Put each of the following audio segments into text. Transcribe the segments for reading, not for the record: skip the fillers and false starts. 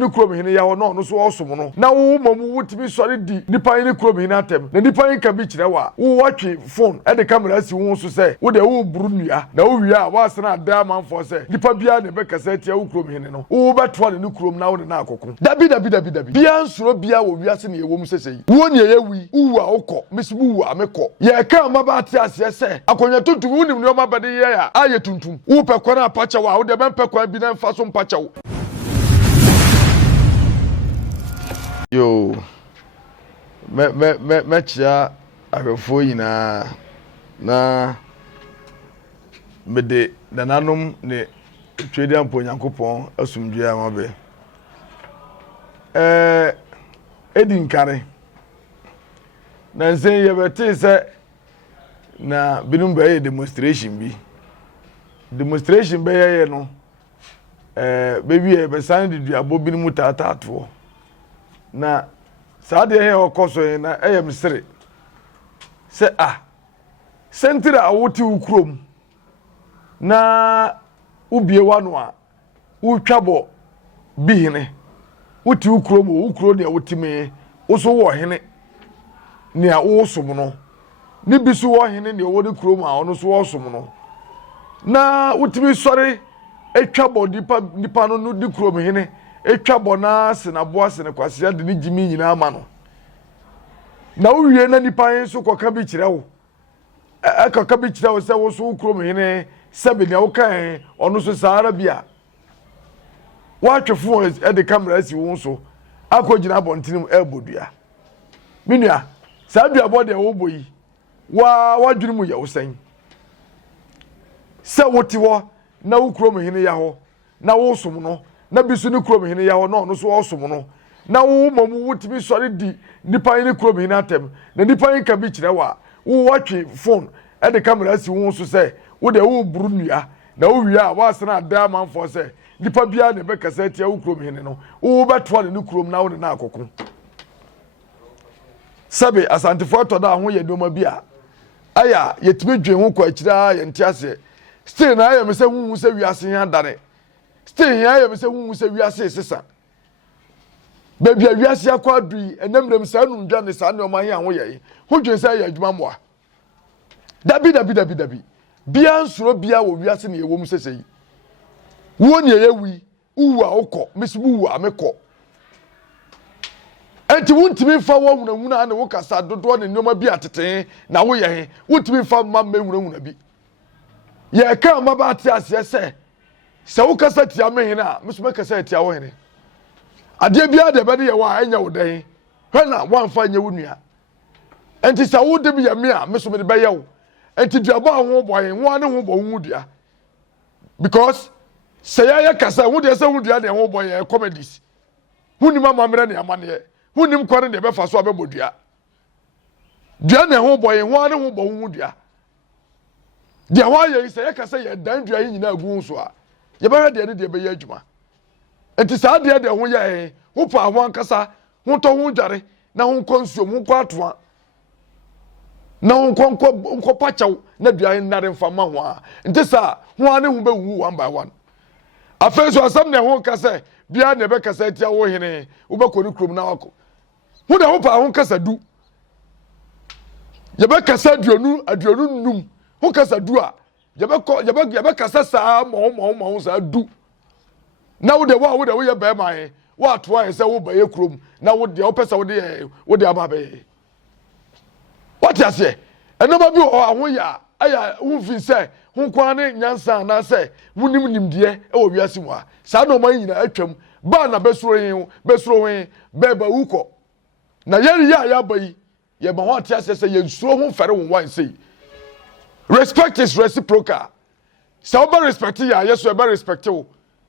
ni kurom hene ya no no so osom no na wo mamu wutimi sori di nipa ni kurom hene atem na nipa yin ka bi kire wa wo watwe phone e de camera si wo so se wo de wo buru nua na wo wi a wa sena da manfo se nipa bia ne be kasa tia wo kurom hene no wo beto ne kurom na wo na akoko dabi bia nsoro bia wo wiase ne ewom sesei wo ne ye wi uwu a wokọ mesibu wu a mekọ ye ka ma ba ate ase se akonya tuntum wo nim no ma bade ye ya aye tuntum wo pekọ na apacha wa wo de ben pekọ bi na mfa so mpacha wo. Yo, me chia ahwefo yina na mede nananom ne twedi ampo Nyankopon asumdue amabe edi nkare na nsen yebete se na binum be demonstration be ye no bebi e be san de duabo binum tatato na saade he okoso na eyem sere se sentire awoti ukrom na ubie wano a utwabo bihine uti ukrom ukro ne awotime oso wo hene ne a wosom no ni bisu wo hene ne wo de krom a ono so wosom no na utimi sori etwabo nipa no di krom hene etwabo na senabo asene kwase ade ni jimi nyina ama no na uwie na nipa yin so koka bi kire wo akaka bi kire wo se wo so ukrom hene sebe ne wo kan ono so saara bia wa twefo e de camera si wo so akogina bontinim elbodua minua sa dua bode wo boyi wa dwunu ye wo san se woti wo na ukrom hene ya ho na wo som no na bisu ni kurom hene ya ho no so osom no na wo mamu wutimi sori di nipa ni kurom hene atem na nipa yin ka bi kire wa wo watwe phone e de camera si wo so se wo de wo buru nua na wo wi a wa sena da manfo se nipa bia ne be kasa tia wo kurom hene no wo beto ne kurom na wo na akoko sabe asantefo to da ho ye doma bia aya yetimi dwen ho kwa kira ye ntiase still na aya me se hu se wi ase ya dare still ya ye se hu se wiase sesa baby wiase akwa dui enemrem sa nu ndwa ne sa ne oman ya ho ye ho dwen sa ya adwuma moa dabi bia nsoro bia wo wiase ne ewom sesei wo ne ye wi uwu a wokọ mesibu wu a mekọ enti wuntimi fa wo hunahuna ne wo kasa dodo ne nyoma bi atete na wo ye he wuntimi fa ma hunahuna bi ye ka ma ba ate ase se wo kasa tia me hena mesoma kasa tia wo hene ade bia de be de ye wa anya wo den hwe na wanfa anya wo nua enti se wo de bi ye me a mesoma de be ye wo enti duabo ho boye ho ne ho bo hu dua because se ya kasa wo de se hu dua ne ho boye comedies huni mama mere ne amane huni kware ne be fa so abebodua dua ne ho boye ho ne ho bo hu dua dia wa ye se ya kasa ye dan dua yi nyina agu so a ye ba hwede ne de be ye adwuma enti sa de ho ye ho pa ho ankasa ho to ho dware na ho konsuo ho kwa atoa na ho konko pachaw na dua nare mfa ma ho a enti sa ho ane ho be wu one by one afenso asam ne ho kasa bia ne be kasa tia wo hene wo be koni krom na wako ho da ho pa ho kasa du ye be kasa aduonu num ho kasa du a ye be kasa sa mo sa du na wo de wo ye be ma he wo ato an se wo ba ye krom na wo de wo pesa wo de aba be what you say enoma bi o ahwo ya aya wo fin se ho kwa ne nyansa na se wunim nimde e wo wiase mu a sa no man nyina atwam ba na besuro wen be ba wuko na yeri ya ba yi ye ba ho ate ase se ye nsuro ho fere won wan sei respect is reciprocal so oba respect ya yes we be respect you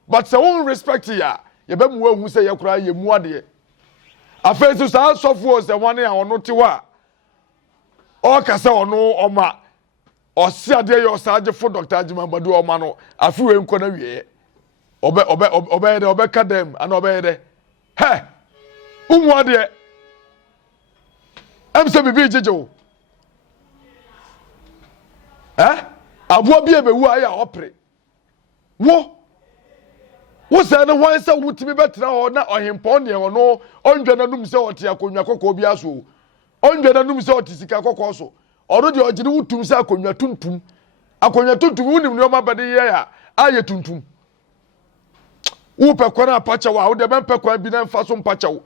but so won respect ya ye be mu hu se ye kura ye mu ade afenso sa sofo se wane a ono te wa o kasa ono oma osi ade ye osaje fo Dr. Ajima Badu oma no afiwe nko na wie obe kadem ana obe de he umu ade emse bibi jejo abo bi ebewu aya opre wo What's the one say would be better or not or him pony or no on Janum say or Tiakonia Cocobiaso on Janum say or Tisica Cocoso already or Jinu to Saconia Tuntum Aconia Tuntum wouldn't know my body ya aye Tuntum Upa Kona Pachawa the man Pekwa Binan Fason Pachaw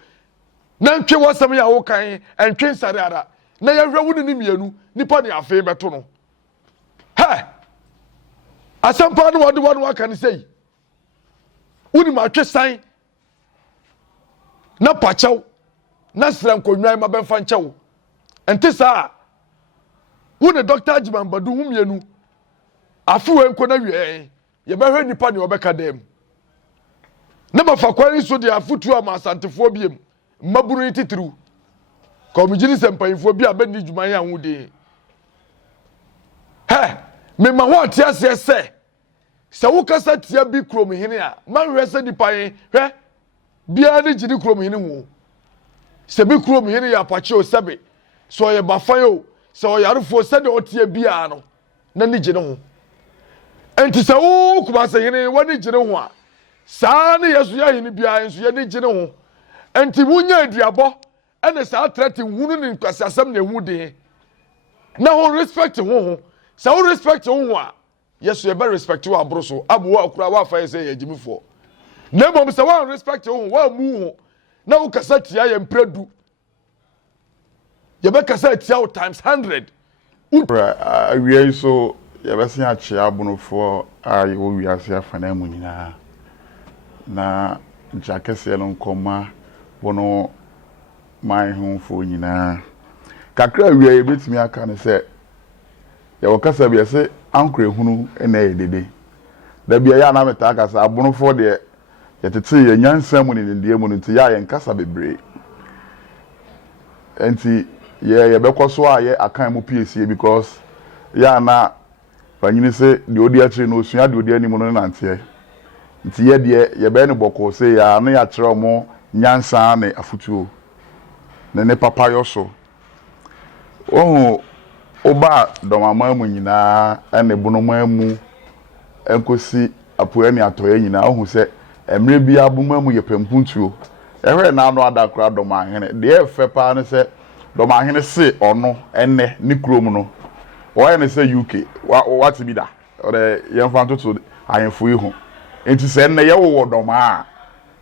Nanke was some ya okay and King Sarada Naya wouldn't Nimianu Nipponi a favor tono. Hey! At some part what the one can say. Uni ma twe san na pachaw na sram konwan ma ben fa nchew ente sa uni doctor Jiman Badu humienu afuwe nko na wie ye be hwe nipa ne obeka dem na ma fa kwari so de afutu ama asantefo biem maburu titru komijini sempanfo bi abeni djuman ya hude he me ma ho atiase se Sawu kasa tia bi krom hene a man hwese dipa yen hwe bia ne gidi krom hene hu se bi krom hene ya pache o sebe so ye bafan o so yarefo se de otie bia no na ne gidi hu enti sawu kuma se hene wani gidi hu a saa ne yesu ya hene bia enso ye ne gidi hu enti munya aduabo ene saa trete hunu ne nkwasasam ne hu de na ho respect hu sawu respect hu a yes, you better respect you, Abroso. Abu Wakura, what I say, Jimmy for. Never, Mr. One respect you, well, move. Now, Cassette, I am Predu. You better cassette times 100. We are so, you ever seen a chiabuno for I will be as your phenomenon. Na Jackasel coma, bono my home for you now. Kakra, we are able to me, I can say. Ya wakasa bia se ankre hunu ena edede da bia ya na meta akasa abonofo de yetete ye nyansa mu ne ndie mu nti ya ye nkasa bebre enti ye bekoso a ye akan mu PSA because ya na banyini se de odi akire no osua de odi animu no nante nti ye de ye be ne boko se ya no ya kire omo nyansa ne afutuo ne papa yoso oh Oba domama mu nyina ene bunoma mu enkosi apoe ne atoye nyina ohu se emre bia abuma mu yepempuntuo ehwe na anu adakra doma hene de efe pa ne se doma hene se ono ene ni krom no wo ne se UK what bi da ore yemfa ntoto ayenfo ihu enti se ene ye wo doma a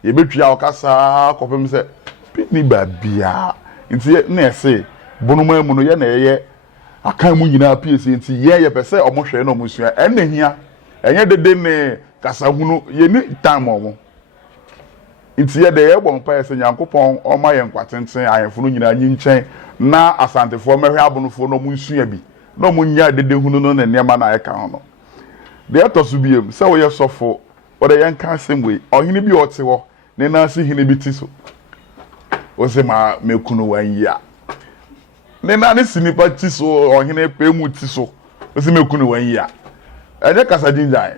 ye betwa okasa kopem se pitni ba bia enti na se bunoma mu no ye na ye akan mu nyina PSA nti ye pese omohwe na omusua enne hia enye dede ne kasahunu ye ni time omo nti ye de ye bon pa ese nyankopon oma ye nkwatenten ayefunu nyina nyi nchen na asantefo mehwe abonofo no musua bi no munya dede hunu no na nema na ye ka ho no de etosu biem se wo ye sofo o de ye nka semwe ohene bi ote ho ne na si hene bi ti so o se ma mekunu wan ya Nena ni sinipa tiso ohine pemu tiso osi mekunu wan ya enye kasa jinjan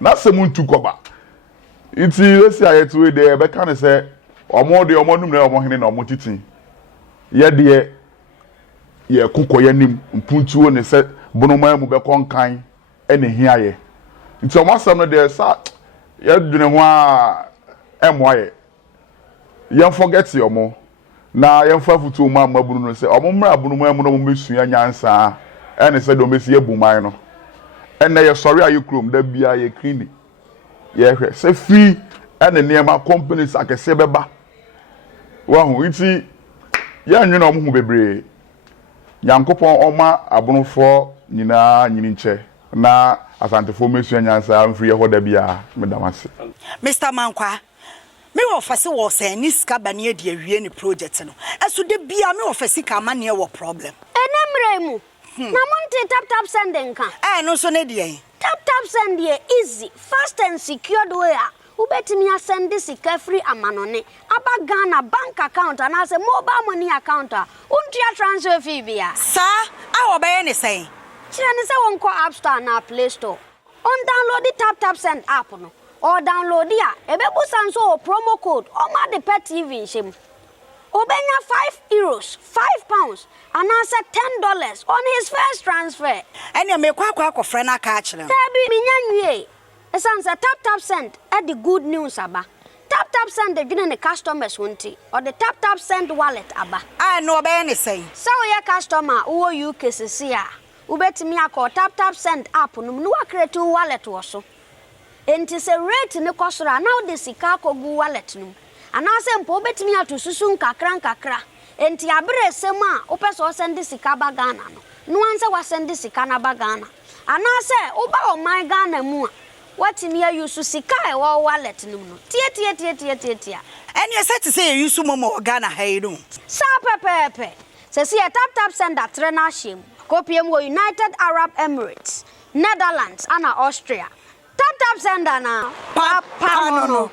na semuntu koba iti esi ayetu we de be kan se omo de omo num na omo hene na omo titin ye de ye kukoye nim mpuntuo ne se bonoma mu be konkan ene hia ye nti omo asam no de sa ye dwene ho a emoye ye forget omo na yemfa futu ma mabunu no se omomra abunu mu no mesua nyansa ene se do mesi ebuman no ene ye sori aye krom da bia ye clean ye hwe se free ene niema companies akese beba wa hu iti ye anwena omhu bebre nyankopon oma abunufo nyina nyini nche na asantefo mesua nyansa mfiri ye hoda bia medamase Mr. Mankwa me ofase wo se ni ska bane de awie ni project no eso de bia me ofase ka ma ne wo problem enemremu na monte tap send nka no so ne de tap send ye easy fast and secured way ubetimi asend sika free amanone aba Ghana bank account and as a mobile money account untia transfer fee bia sa a wo be ne say kire ne se won ko app store na play store on download the tap send app no or download ya ebebu sanso promo code oma the pet TV shim obenya €5 £5 and answer $10 on his first transfer ene me kwa akofre na ka akire tabi minyanwie esan say tap send e the good news aba. Tap send the gene customers won't or the tap send wallet aba. Ah no be any say. So your customer who UK sisi a ubetimi akọ tap send app no no create wallet wo so. Enti se rate ne kosora now the sika kogu wallet no. Anase mpo ubetimi atosusu nkakra. Enti abere sem a opeso send sika ba Ghana no. No anse wa send sika na ba Ghana. Anase oba o my Ghana mu a watimi ayusu sika e wo wallet no no. Tie. And you said to say you use momo Ghana hey no. Sa pepe. Se si tap send that trena shim. Kopiem wo United Arab Emirates, Netherlands and Austria. Tap send na. Papa no.